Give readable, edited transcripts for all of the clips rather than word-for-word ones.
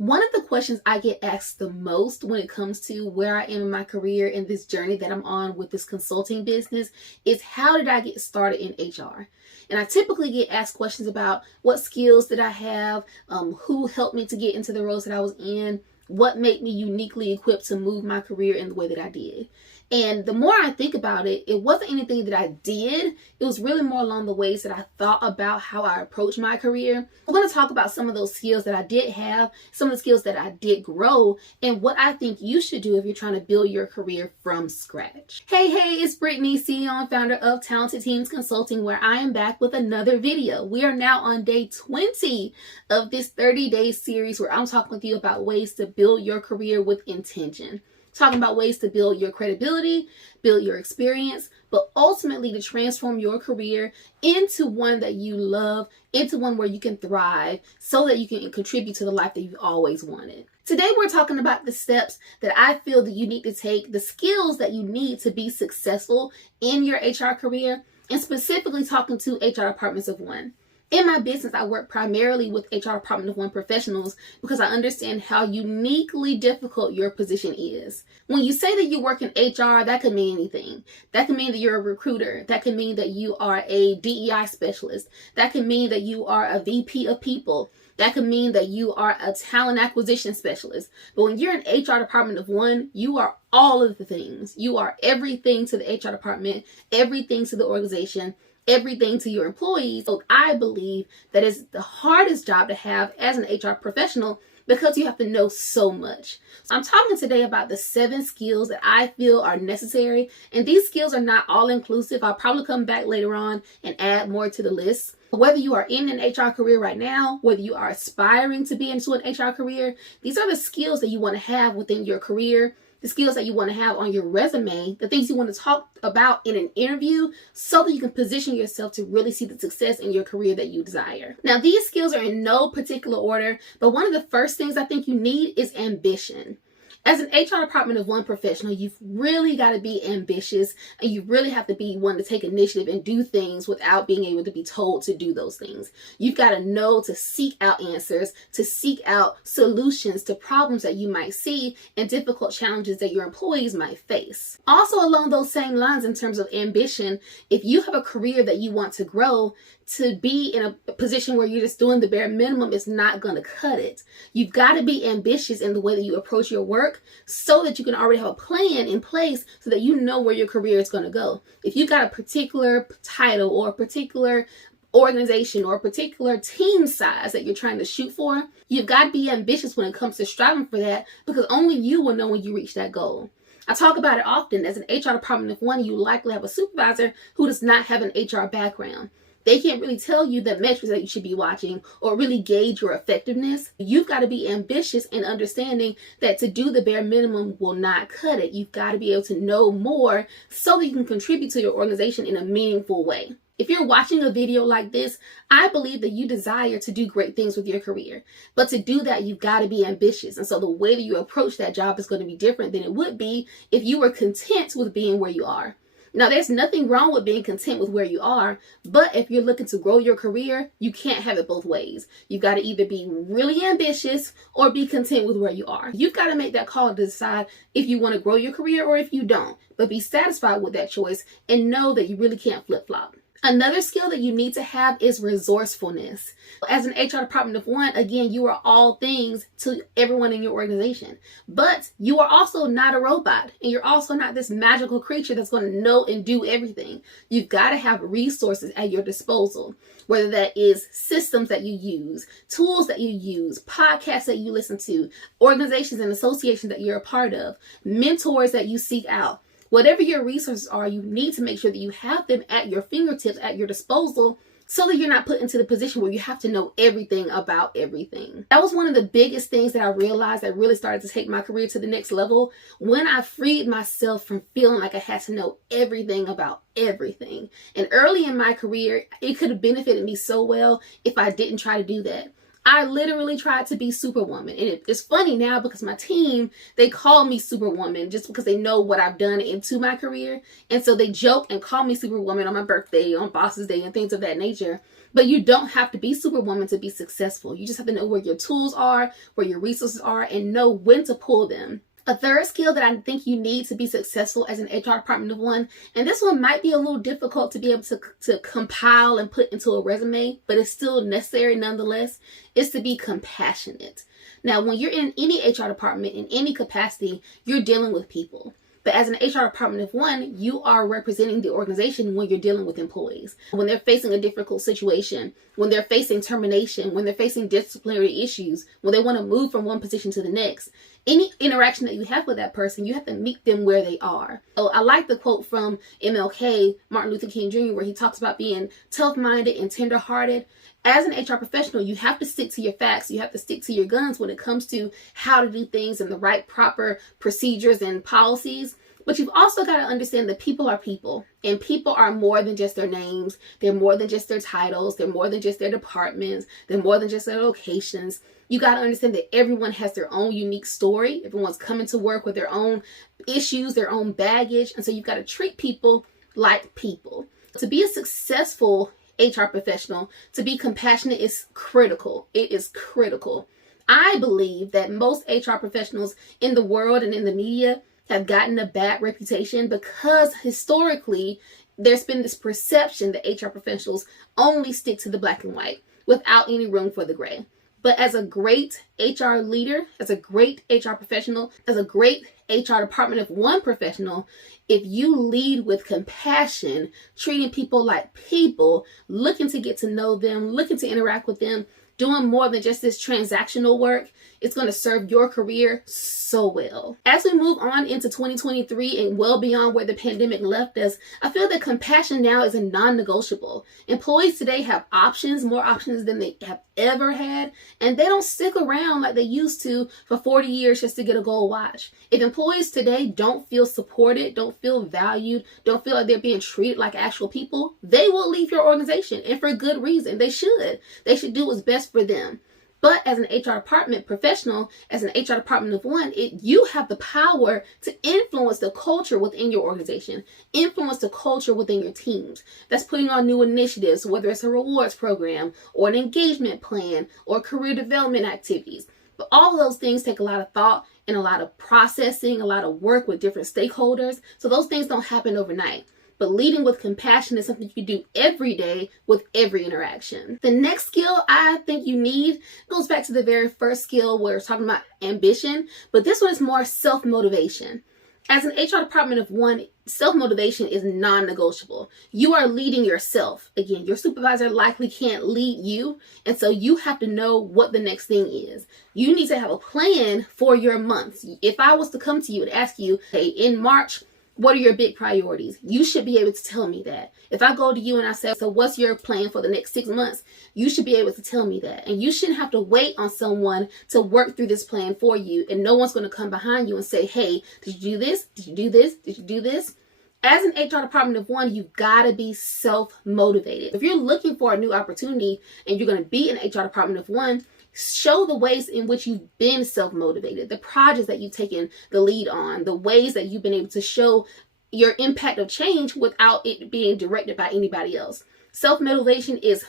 One of the questions I get asked the most when it comes to where I am in my career and this journey that I'm on with this consulting business is how did I get started in HR? And I typically get asked questions about what skills did I have, who helped me to get into the roles that I was in, what made me uniquely equipped to move my career in the way that I did. And the more I think about it, it wasn't anything that I did. It was really more along the ways that I thought about how I approached my career. I'm going to talk about some of those skills that I did have, some of the skills that I did grow, and what I think you should do if you're trying to build your career from scratch. Hey, it's Brittany, CEO and founder of Talented Teams Consulting, where I am back with another video. We are now on day 20 of this 30-day series where I'm talking with you about ways to build your career with intention. Talking about ways to build your credibility, build your experience, but ultimately to transform your career into one that you love, into one where you can thrive so that you can contribute to the life that you've always wanted. Today, we're talking about the steps that I feel that you need to take, the skills that you need to be successful in your HR career, and specifically talking to HR departments of one. In my business, I work primarily with HR Department of One professionals because I understand how uniquely difficult your position is. When you say that you work in HR, that could mean anything. That can mean that you're a recruiter. That can mean that you are a DEI specialist. That can mean that you are a VP of people. That could mean that you are a talent acquisition specialist. But when you're in HR Department of One, you are all of the things. You are everything to the HR department, everything to the organization, everything to your employees. So I believe that is the hardest job to have as an HR professional because you have to know so much. So I'm talking today about the 7 skills that I feel are necessary. And these skills are not all inclusive. I'll probably come back later on and add more to the list. Whether you are in an HR career right now, whether you are aspiring to be into an HR career, these are the skills that you want to have within your career, the skills that you want to have on your resume, the things you want to talk about in an interview so that you can position yourself to really see the success in your career that you desire. Now, these skills are in no particular order, but one of the first things I think you need is ambition. As an HR Department of One professional, you've really got to be ambitious and you really have to be one to take initiative and do things without being able to be told to do those things. You've got to know to seek out answers, to seek out solutions to problems that you might see and difficult challenges that your employees might face. Also, along those same lines, in terms of ambition, if you have a career that you want to grow, to be in a position where you're just doing the bare minimum is not going to cut it. You've got to be ambitious in the way that you approach your work so that you can already have a plan in place so that you know where your career is going to go. If you've got a particular title or a particular organization or a particular team size that you're trying to shoot for, you've got to be ambitious when it comes to striving for that because only you will know when you reach that goal. I talk about it often. As an HR Department of One, you likely have a supervisor who does not have an HR background. They can't really tell you the metrics that you should be watching or really gauge your effectiveness. You've got to be ambitious and understanding that to do the bare minimum will not cut it. You've got to be able to know more so that you can contribute to your organization in a meaningful way. If you're watching a video like this, I believe that you desire to do great things with your career. But to do that, you've got to be ambitious. And so the way that you approach that job is going to be different than it would be if you were content with being where you are. Now, there's nothing wrong with being content with where you are, but if you're looking to grow your career, you can't have it both ways. You've got to either be really ambitious or be content with where you are. You've got to make that call to decide if you want to grow your career or if you don't, but be satisfied with that choice and know that you really can't flip-flop. Another skill that you need to have is resourcefulness. As an HR Department of One, again, you are all things to everyone in your organization. But you are also not a robot. And you're also not this magical creature that's going to know and do everything. You've got to have resources at your disposal. Whether that is systems that you use, tools that you use, podcasts that you listen to, organizations and associations that you're a part of, mentors that you seek out. Whatever your resources are, you need to make sure that you have them at your fingertips, at your disposal, so that you're not put into the position where you have to know everything about everything. That was one of the biggest things that I realized that really started to take my career to the next level when I freed myself from feeling like I had to know everything about everything. And early in my career, it could have benefited me so well if I didn't try to do that. I literally tried to be Superwoman. And it's funny now because my team, they call me Superwoman just because they know what I've done into my career. And so they joke and call me Superwoman on my birthday, on Boss's Day, and things of that nature. But you don't have to be Superwoman to be successful. You just have to know where your tools are, where your resources are, and know when to pull them. A third skill that I think you need to be successful as an HR department of one, and this one might be a little difficult to be able to compile and put into a resume, but it's still necessary nonetheless, is to be compassionate. Now, when you're in any HR department, in any capacity, you're dealing with people. But as an HR department of one, you are representing the organization when you're dealing with employees. When they're facing a difficult situation, when they're facing termination, when they're facing disciplinary issues, when they want to move from one position to the next, any interaction that you have with that person, you have to meet them where they are. So I like the quote from MLK, Martin Luther King Jr., where he talks about being tough-minded and tender-hearted. As an HR professional, you have to stick to your facts. You have to stick to your guns when it comes to how to do things and the right proper procedures and policies. But you've also got to understand that people are people, and people are more than just their names. They're more than just their titles. They're more than just their departments. They're more than just their locations. You got to understand that everyone has their own unique story. Everyone's coming to work with their own issues, their own baggage. And so you've got to treat people like people. To be a successful HR professional, to be compassionate is critical. It is critical. I believe that most HR professionals in the world and in the media have gotten a bad reputation because historically there's been this perception that HR professionals only stick to the black and white without any room for the gray. But as a great HR leader, as a great HR professional, as a great HR department of one professional, if you lead with compassion, treating people like people, looking to get to know them, looking to interact with them, doing more than just this transactional work, it's going to serve your career so well. As we move on into 2023 and well beyond where the pandemic left us, I feel that compassion now is a non-negotiable. Employees today have options, more options than they have ever had, and they don't stick around like they used to for 40 years just to get a gold watch. If employees today don't feel supported, don't feel valued, don't feel like they're being treated like actual people, they will leave your organization, and for good reason. They should. They should do what's best for them. But as an HR department professional, as an HR department of one, you have the power to influence the culture within your organization, influence the culture within your teams. That's putting on new initiatives, whether it's a rewards program or an engagement plan or career development activities. But all of those things take a lot of thought and a lot of processing, a lot of work with different stakeholders. So those things don't happen overnight. But leading with compassion is something you do every day with every interaction. The next skill I think you need goes back to the very first skill where we're talking about ambition, but this one is more self-motivation. As an HR department of one, self-motivation is non-negotiable. You are leading yourself. Again, your supervisor likely can't lead you, and so you have to know what the next thing is. You need to have a plan for your months. If I was to come to you and ask you, hey, in March, what are your big priorities? You should be able to tell me that. If I go to you and I say, so what's your plan for the next 6 months? You should be able to tell me that. And you shouldn't have to wait on someone to work through this plan for you. And no one's going to come behind you and say, hey, did you do this? Did you do this? Did you do this? As an HR department of one, you've got to be self-motivated. If you're looking for a new opportunity and you're going to be an HR department of one, show the ways in which you've been self-motivated, the projects that you've taken the lead on, the ways that you've been able to show your impact of change without it being directed by anybody else. Self-motivation is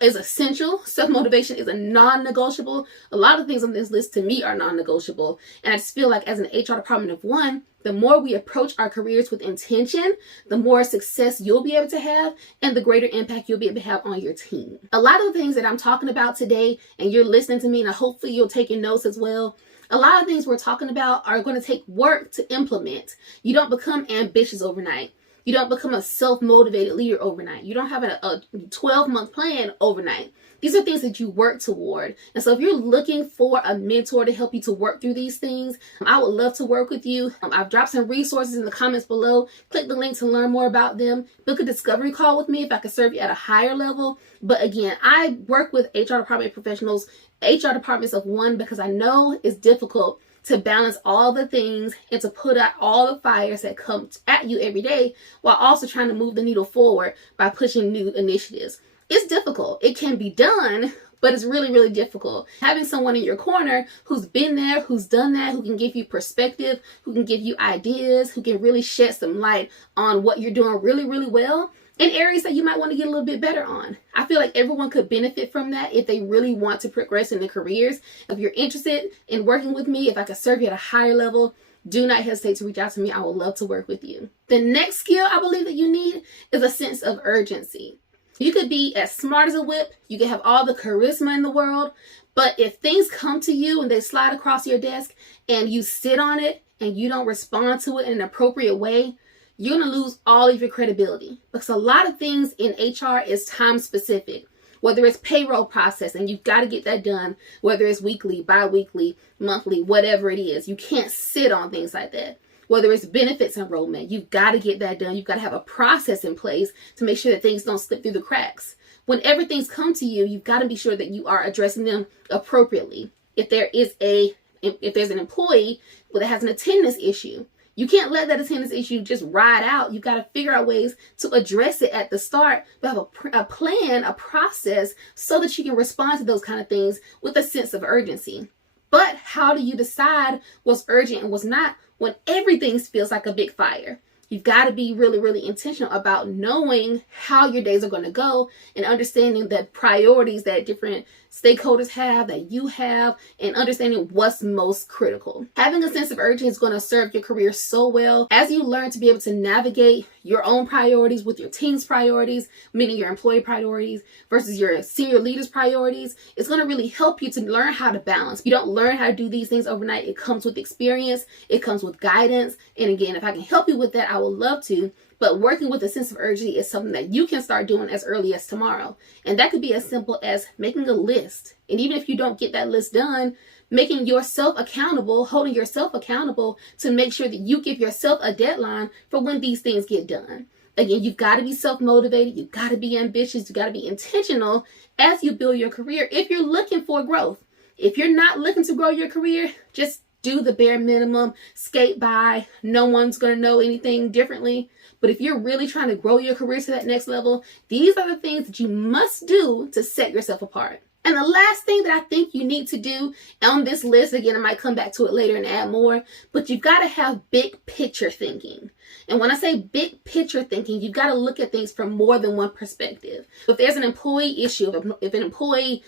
essential. Self-motivation is a non-negotiable. A lot of things on this list to me are non-negotiable. And I just feel like as an HR department of one, the more we approach our careers with intention, the more success you'll be able to have and the greater impact you'll be able to have on your team. A lot of the things that I'm talking about today, and you're listening to me, and hopefully you'll take your notes as well, a lot of things we're talking about are going to take work to implement. You don't become ambitious overnight. You don't become a self-motivated leader overnight. You don't have a 12-month plan overnight. These are things that you work toward. And so if you're looking for a mentor to help you to work through these things, I would love to work with you. I've dropped some resources in the comments below. Click the link to learn more about them. Book a discovery call with me if I can serve you at a higher level. But again, I work with HR department professionals, HR departments of one, because I know it's difficult to balance all the things and to put out all the fires that come at you every day while also trying to move the needle forward by pushing new initiatives. It's difficult. It can be done, But it's really, really difficult. Having someone in your corner who's been there, who's done that, who can give you perspective, who can give you ideas, who can really shed some light on what you're doing really, really well in areas that you might want to get a little bit better on. I feel like everyone could benefit from that if they really want to progress in their careers. If you're interested in working with me, if I could serve you at a higher level, do not hesitate to reach out to me. I would love to work with you. The next skill I believe that you need is a sense of urgency. You could be as smart as a whip, you could have all the charisma in the world, but if things come to you and they slide across your desk and you sit on it and you don't respond to it in an appropriate way, you're going to lose all of your credibility. Because a lot of things in HR is time specific. Whether it's payroll processing, you've got to get that done. Whether it's weekly, bi-weekly, monthly, whatever it is. You can't sit on things like that. Whether it's benefits enrollment, you've got to get that done. You've got to have a process in place to make sure that things don't slip through the cracks. When everything's come to you, you've got to be sure that you are addressing them appropriately. If there's an employee that has an attendance issue, you can't let that attendance issue just ride out. You've got to figure out ways to address it at the start, but have a plan, a process, so that you can respond to those kind of things with a sense of urgency. But how do you decide what's urgent and what's not when everything feels like a big fire? You've got to be really, really intentional about knowing how your days are going to go and understanding the priorities that different stakeholders have, that you have, and understanding what's most critical. Having a sense of urgency is going to serve your career so well as you learn to be able to navigate your own priorities with your team's priorities, meaning your employee priorities versus your senior leaders' priorities. It's going to really help you to learn how to balance. You don't learn how to do these things overnight. It comes with experience. It comes with guidance. And again, if I can help you with that, I would love to. But working with a sense of urgency is something that you can start doing as early as tomorrow. And that could be as simple as making a list. And even if you don't get that list done, making yourself accountable, holding yourself accountable to make sure that you give yourself a deadline for when these things get done. Again, you've got to be self-motivated. You've got to be ambitious. You've got to be intentional as you build your career if you're looking for growth. If you're not looking to grow your career, just do the bare minimum, skate by. No one's going to know anything differently. But if you're really trying to grow your career to that next level, these are the things that you must do to set yourself apart. And the last thing that I think you need to do on this list, again, I might come back to it later and add more, but you've got to have big picture thinking. And when I say big picture thinking, you've got to look at things from more than one perspective. If there's an employee issue, if an employee,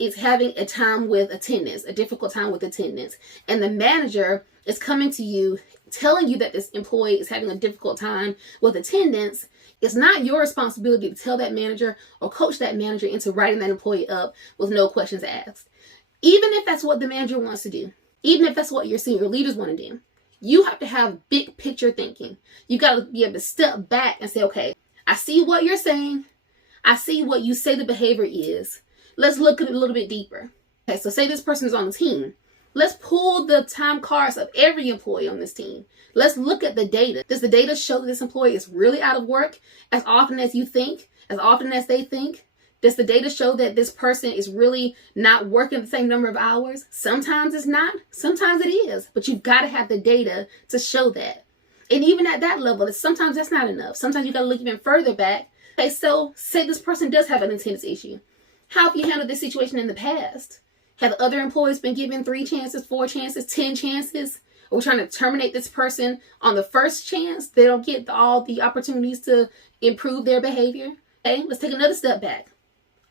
is having a time with attendance, a difficult time with attendance, and the manager is coming to you telling you that this employee is having a difficult time with attendance, it's not your responsibility to tell that manager or coach that manager into writing that employee up with no questions asked. Even if that's what the manager wants to do, even if that's what your senior leaders want to do, you have to have big picture thinking. You got to be able to step back and say, okay, I see what you're saying. I see what you say the behavior is. Let's look at it a little bit deeper. Okay, so say this person is on the team. Let's pull the time cards of every employee on this team. Let's look at the data. Does the data show that this employee is really out of work as often as you think, as often as they think? Does the data show that this person is really not working the same number of hours? Sometimes it's not. Sometimes it is. But you've got to have the data to show that. And even at that level, sometimes that's not enough. Sometimes you got to look even further back. Okay, so say this person does have an attendance issue. How have you handled this situation in the past? Have other employees been given 3 chances, 4 chances, 10 chances? Are we trying to terminate this person on the first chance? They don't get all the opportunities to improve their behavior. Okay, let's take another step back.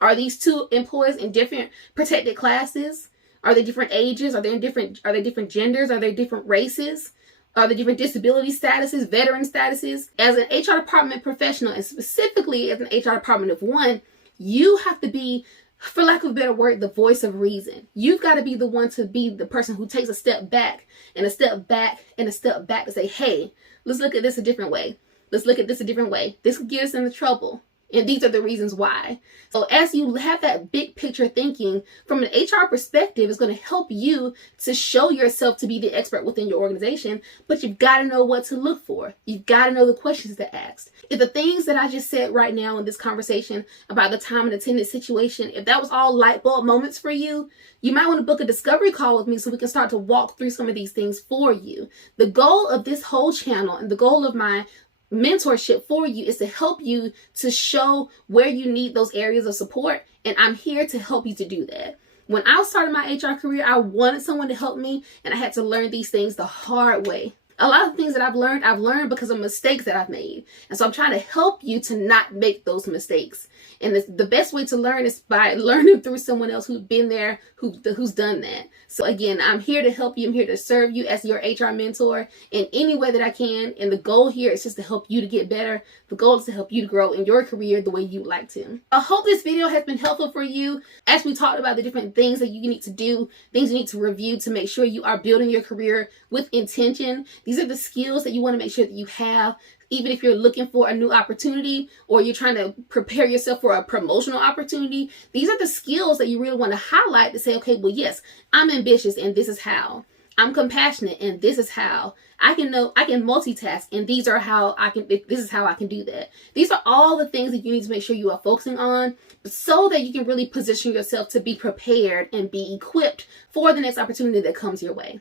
Are these 2 employees in different protected classes? Are they different ages? Are they different genders? Are they different races? Are there different disability statuses, veteran statuses? As an HR department professional, and specifically as an HR department of one, you have to be, for lack of a better word, the voice of reason. You've got to be the one to be the person who takes a step back and a step back and a step back to say, hey, let's look at this a different way. Let's look at this a different way. This could get us into trouble. And these are the reasons why. So as you have that big picture thinking from an HR perspective, it's going to help you to show yourself to be the expert within your organization. But you've got to know what to look for. You've got to know the questions to ask. If the things that I just said right now in this conversation about the time and attendance situation, if that was all light bulb moments for you, you might want to book a discovery call with me so we can start to walk through some of these things for you. The goal of this whole channel and the goal of my mentorship for you is to help you to show where you need those areas of support. And I'm here to help you to do that. When I started my HR career, I wanted someone to help me, and I had to learn these things the hard way. A lot of things that I've learned because of mistakes that I've made. And so I'm trying to help you to not make those mistakes. And the best way to learn is by learning through someone else who's been there, who's done that. So again, I'm here to help you. I'm here to serve you as your HR mentor in any way that I can. And the goal here is just to help you to get better. The goal is to help you to grow in your career the way you'd like to. I hope this video has been helpful for you as we talked about the different things that you need to do, things you need to review to make sure you are building your career with intention. These are the skills that you want to make sure that you have, even if you're looking for a new opportunity or you're trying to prepare yourself for a promotional opportunity. These are the skills that you really want to highlight to say, okay, well, yes, I'm ambitious and this is how. I'm compassionate and this is how. I can multitask and this is how I can do that. These are all the things that you need to make sure you are focusing on so that you can really position yourself to be prepared and be equipped for the next opportunity that comes your way.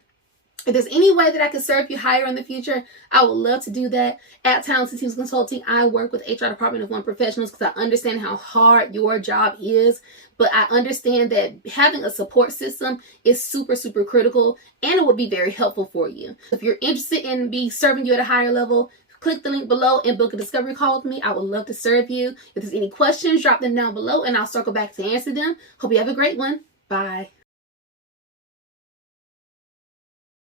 If there's any way that I can serve you higher in the future, I would love to do that. At Talented Teams Consulting, I work with HR Department of One professionals because I understand how hard your job is. But I understand that having a support system is super, super critical, and it would be very helpful for you. If you're interested in me serving you at a higher level, click the link below and book a discovery call with me. I would love to serve you. If there's any questions, drop them down below and I'll circle back to answer them. Hope you have a great one. Bye.